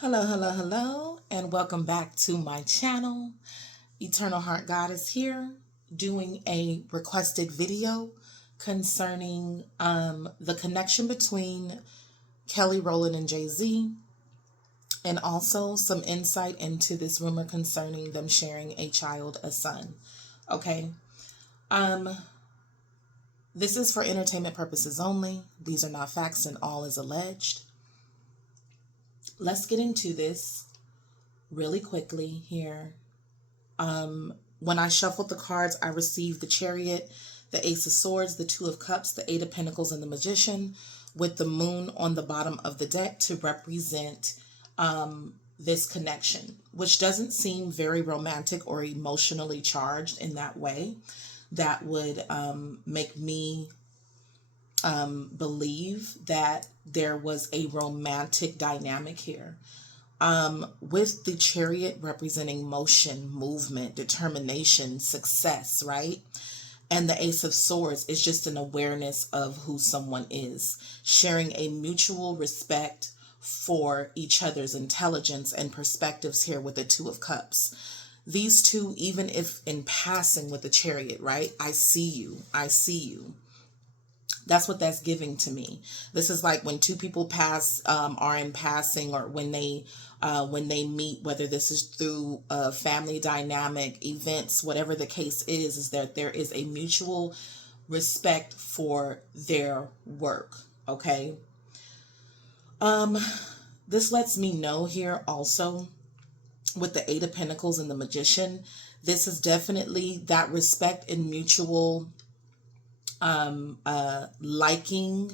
Hello, hello, hello, and welcome back to my channel. Eternal Heart Goddess here, doing a requested video concerning the connection between Kelly Rowland and JayZ, and also some insight into this rumor concerning them sharing a child, a son. Okay. Um, this is for entertainment purposes only. These are not facts, and all is alleged. Let's get into this really quickly here. When I shuffled the cards, I received the Chariot, the Ace of Swords, the Two of Cups, the Eight of Pentacles, and the Magician, with the Moon on the bottom of the deck to represent this connection, which doesn't seem very romantic or emotionally charged in that way. That would make me believe that there was a romantic dynamic here. With the Chariot representing motion, movement, determination, success, right? And the Ace of Swords is just an awareness of who someone is, sharing a mutual respect for each other's intelligence and perspectives here with the Two of Cups. These two, even if in passing with the Chariot, right? I see you. I see you. That's what that's giving to me. This is like when two people are in passing, or when they meet, whether this is through family dynamic, events, whatever the case is that there is a mutual respect for their work. Okay. This lets me know here also with the Eight of Pentacles and the Magician, this is definitely that respect and mutual liking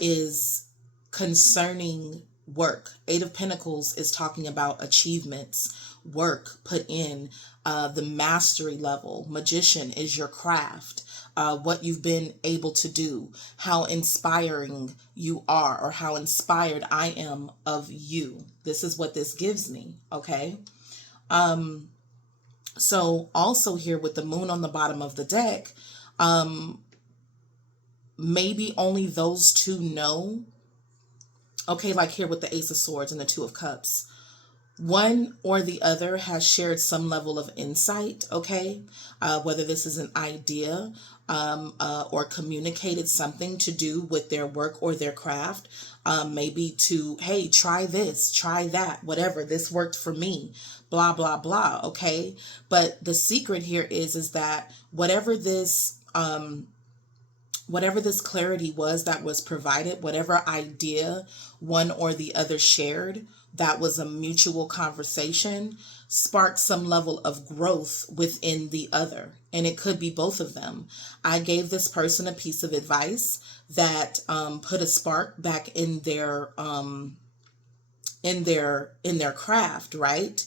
is concerning work. Eight of Pentacles is talking about achievements, work put in, the mastery level. Magician is your craft, what you've been able to do, how inspiring you are, or how inspired I am of you. This is what this gives me, okay? So also here with the Moon on the bottom of the deck, maybe only those two know. Okay, like here with the Ace of Swords and the Two of Cups. One or the other has shared some level of insight, okay? Whether this is an idea or communicated something to do with their work or their craft. Maybe to, hey, try this, try that, whatever. This worked for me, blah, blah, blah, okay? But the secret here is that whatever this clarity was that was provided, whatever idea one or the other shared, that was a mutual conversation, sparked some level of growth within the other. And it could be both of them. I gave this person a piece of advice that put a spark back in their craft, right?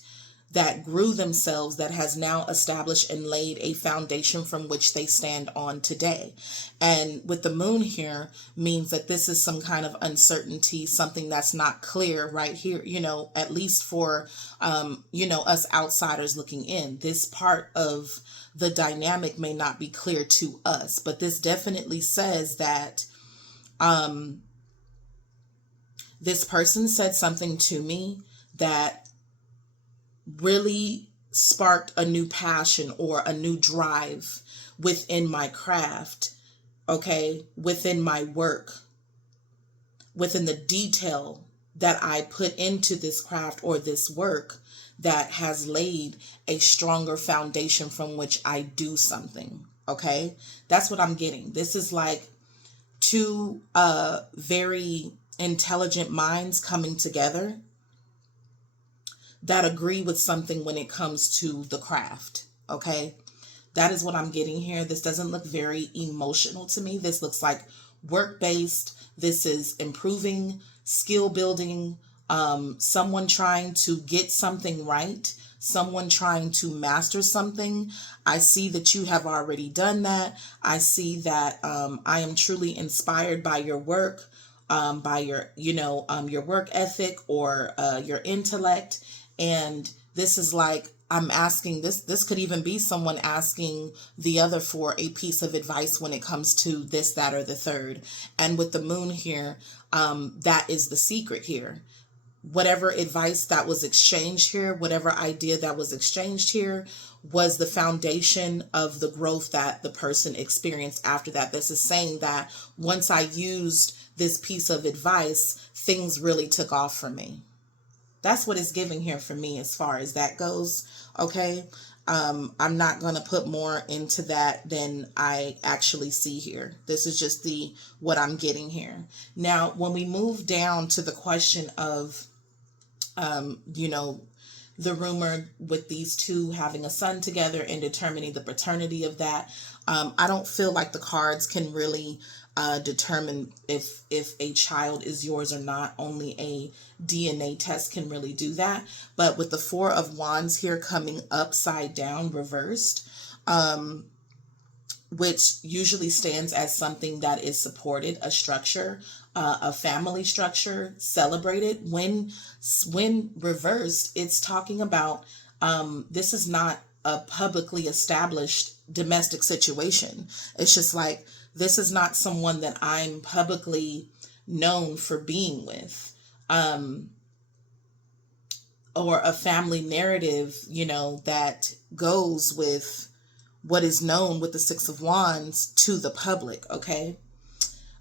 That grew themselves, that has now established and laid a foundation from which they stand on today. And with the Moon here means that this is some kind of uncertainty, something that's not clear right here, at least for, us outsiders looking in. This part of the dynamic may not be clear to us, but this definitely says that this person said something to me that really sparked a new passion or a new drive within my craft, okay, within my work, within the detail that I put into this craft or this work, that has laid a stronger foundation from which I do something, okay? That's what I'm getting. This is like two very intelligent minds coming together that agree with something when it comes to the craft, okay? That is what I'm getting here. This doesn't look very emotional to me. This looks like work-based. This is improving, skill building, someone trying to get something right, someone trying to master something. I see that you have already done that. I see that I am truly inspired by your work, by your work ethic or your intellect. And this is like, I'm asking this could even be someone asking the other for a piece of advice when it comes to this, that, or the third. And with the Moon here, that is the secret here. whatever advice that was exchanged here, whatever idea that was exchanged here, was the foundation of the growth that the person experienced after that. This is saying that once I used this piece of advice, things really took off for me. That's what it's giving here for me as far as that goes. Okay. I'm not going to put more into that than I actually see here. This is just what I'm getting here. Now, when we move down to the question of, you know, the rumor with these two having a son together and determining the paternity of that, I don't feel like the cards can really determine if a child is yours or not. Only a DNA test can really do that. But with the Four of Wands here coming upside down, reversed, which usually stands as something that is supported, a structure, a family structure, celebrated. When reversed, it's talking about this is not a publicly established domestic situation. It's just like, this is not someone that I'm publicly known for being with, or a family narrative, you know, that goes with what is known with the Six of Wands to the public. Okay.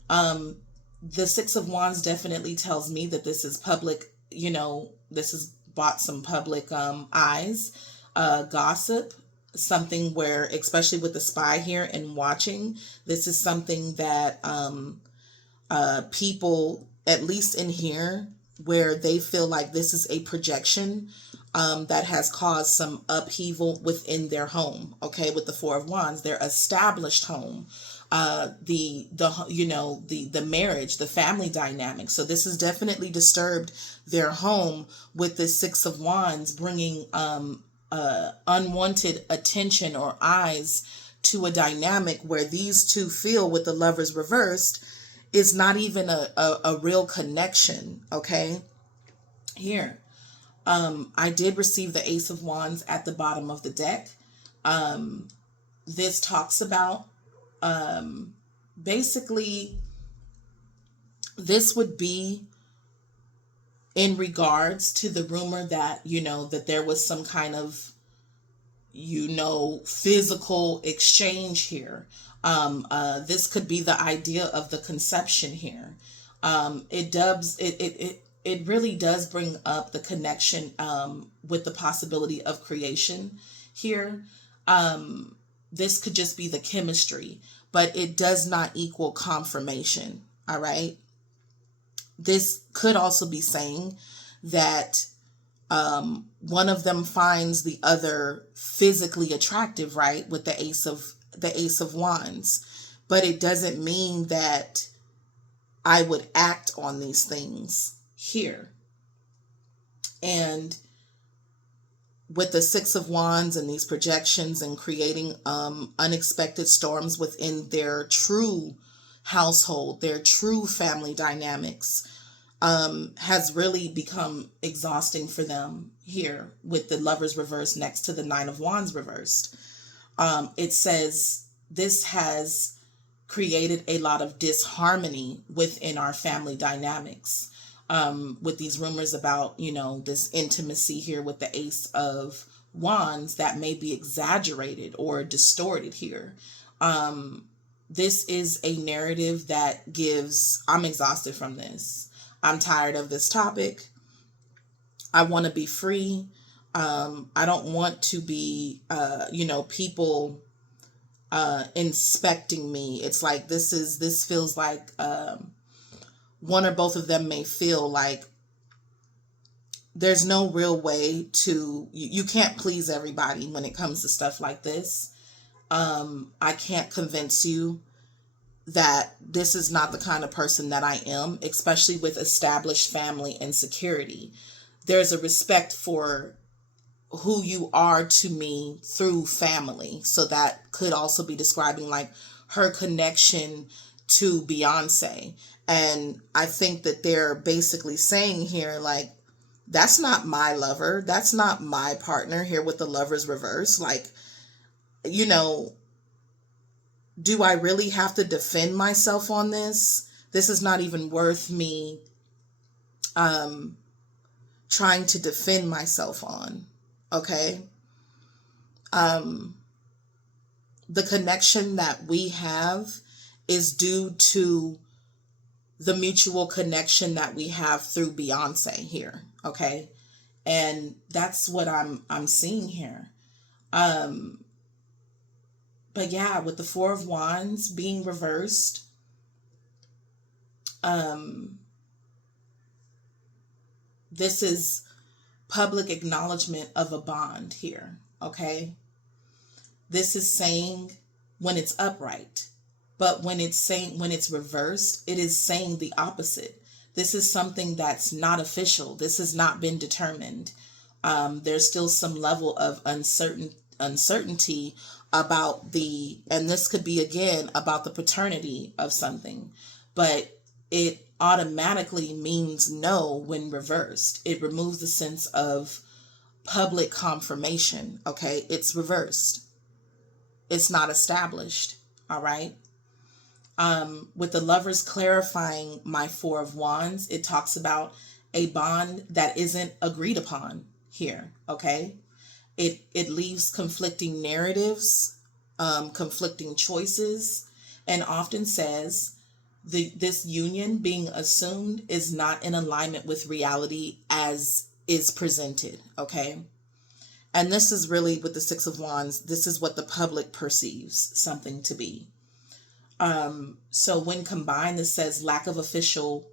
The Six of Wands definitely tells me that this is public, you know, this has bought some public eyes, gossip, something where, especially with the spy here and watching, this is something that people, at least in here, where they feel like this is a projection that has caused some upheaval within their home. Okay, with the Four of Wands, their established home, the you know, the marriage, the family dynamic. So this has definitely disturbed their home with the Six of Wands, bringing unwanted attention or eyes to a dynamic where these two feel, with the Lovers reversed, is not even a real connection. Okay, here I did receive the Ace of Wands at the bottom of the deck. This talks about basically, this would be in regards to the rumor that, you know, that there was some kind of, you know, physical exchange here. This could be the idea of the conception here. It really does bring up the connection with the possibility of creation here. This could just be the chemistry, but it does not equal confirmation. All right. This could also be saying that one of them finds the other physically attractive, right, with the Ace of Wands, but it doesn't mean that I would act on these things here. And with the Six of Wands and these projections and creating unexpected storms within their true household, their true family dynamics, has really become exhausting for them here with the Lovers reversed next to the Nine of Wands reversed. It says this has created a lot of disharmony within our family dynamics, with these rumors about, you know, this intimacy here with the Ace of Wands that may be exaggerated or distorted here. This is a narrative that gives, I'm exhausted from this. I'm tired of this topic. I want to be free. I don't want to be, you know, people inspecting me. It's like, this feels like one or both of them may feel like there's no real way to, you can't please everybody when it comes to stuff like this. I can't convince you that this is not the kind of person that I am, especially with established family and security. There's a respect for who you are to me through family. So that could also be describing like her connection to Beyonce. And I think that they're basically saying here, like, that's not my lover. That's not my partner here with the Lovers reverse. Like, you know, do I really have to defend myself on this? This is not even worth me trying to defend myself on. Okay. The connection that we have is due to the mutual connection that we have through Beyonce here. Okay. And that's what I'm seeing here. But yeah, with the Four of Wands being reversed, this is public acknowledgement of a bond here. Okay. This is saying when it's upright, but when it's reversed, it is saying the opposite. This is something that's not official. This has not been determined. There's still some level of uncertainty about and this could be again about the paternity of something, but it automatically means no when reversed. It removes the sense of public confirmation. Okay, it's reversed. It's not established. All right. With the Lovers clarifying my Four of Wands, it talks about a bond that isn't agreed upon here. Okay. It leaves conflicting narratives, conflicting choices, and often says this union being assumed is not in alignment with reality as is presented. Okay. And this is really with the Six of Wands, this is what the public perceives something to be. So when combined, this says lack of official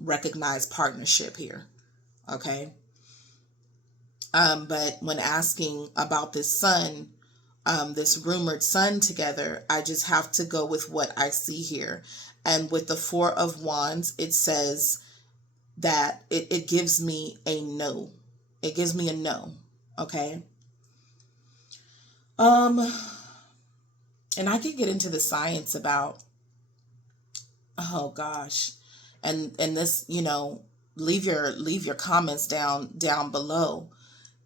recognized partnership here. Okay. But when asking about this son, this rumored son together, I just have to go with what I see here. And with the Four of Wands, it says that it gives me a no. It gives me a no. Okay. And I could get into the science about, oh gosh, and this, leave your comments down below.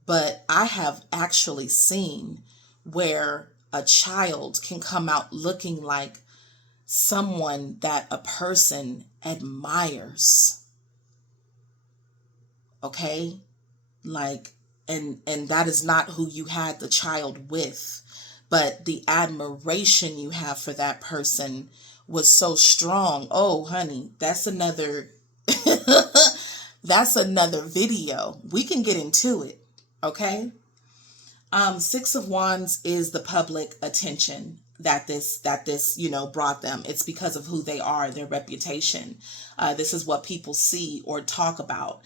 But I have actually seen where a child can come out looking like someone that a person admires. Okay? Like, and that is not who you had the child with, but the admiration you have for that person was so strong. Oh, honey, that's another that's another video. We can get into it. Okay. Six of Wands is the public attention that this brought them. It's because of who they are, their reputation. This is what people see or talk about.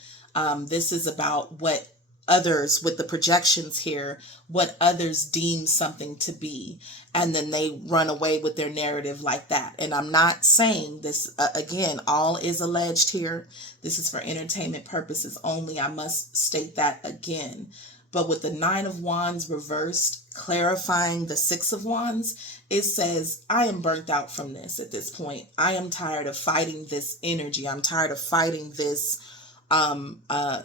This is about what others, with the projections here, what others deem something to be, and then they run away with their narrative like that. And I'm not saying this, again, all is alleged here. This is for entertainment purposes only. I must state that again. But with the Nine of Wands reversed, clarifying the Six of Wands, it says, I am burnt out from this at this point. I am tired of fighting this energy. I'm tired of fighting this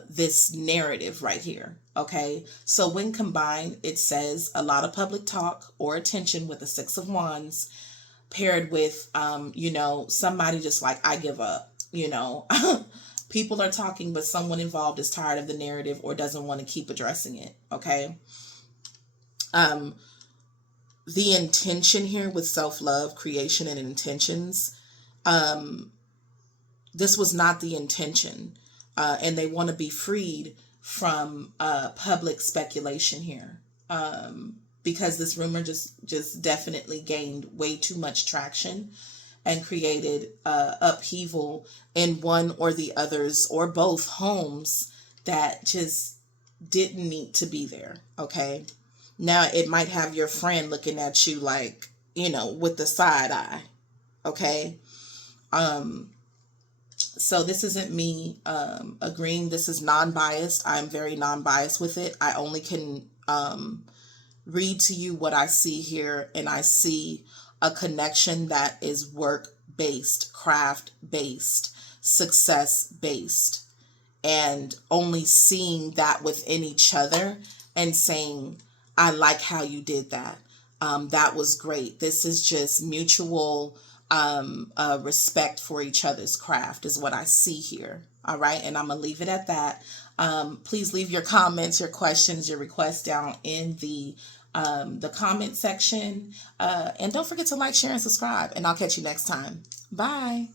this narrative right here. Okay. So when combined, it says a lot of public talk or attention with the Six of Wands paired with, somebody just like, I give up, people are talking, but someone involved is tired of the narrative or doesn't want to keep addressing it. Okay. The intention here with self-love, creation, and intentions, this was not the intention. And they want to be freed from public speculation here, because this rumor just definitely gained way too much traction and created upheaval in one or the other's or both homes that just didn't need to be there. Okay. Now it might have your friend looking at you like, with the side eye. Okay. So this isn't me agreeing. This is non-biased. I'm very non-biased with it. I only can read to you what I see here, and I see a connection that is work-based, craft-based, success-based, and only seeing that within each other and saying, I like how you did that. That was great. This is just mutual respect for each other's craft is what I see here. All right. And I'm going to leave it at that. Please leave your comments, your questions, your requests down in the comment section. And don't forget to like, share, and subscribe. And I'll catch you next time. Bye.